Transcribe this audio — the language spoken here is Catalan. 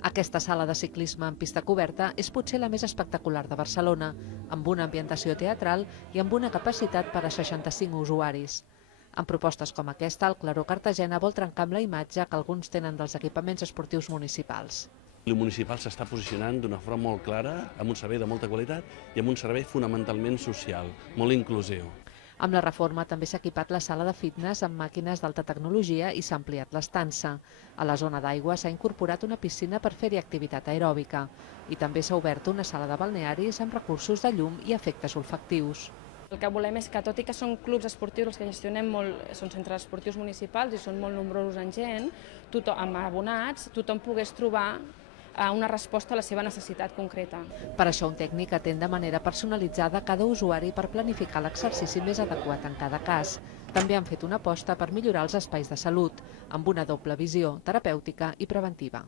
Aquesta sala de ciclisme en pista coberta és potser la més espectacular de Barcelona, amb una ambientació teatral i amb una capacitat per a 65 usuaris. Amb propostes com aquesta, el Claró Cartagena vol trencar amb la imatge que alguns tenen dels equipaments esportius municipals. El municipal s'està posicionant d'una forma molt clara, amb un servei de molta qualitat i amb un servei fonamentalment social, molt inclusiu. Amb la reforma també s'ha equipat la sala de fitness amb màquines d'alta tecnologia i s'ha ampliat l'estança. A la zona d'aigua s'ha incorporat una piscina per fer-hi activitat aeròbica i també s'ha obert una sala de balnearis amb recursos de llum i efectes olfactius. El que volem és que, tot i que són clubs esportius els que gestionem són centres esportius municipals i són molt nombrosos en gent, amb abonats, tothom pogués trobar una resposta a la seva necessitat concreta. Per això un tècnic atén de manera personalitzada cada usuari per planificar l'exercici més adequat en cada cas. També han fet una aposta per millorar els espais de salut, amb una doble visió terapèutica i preventiva.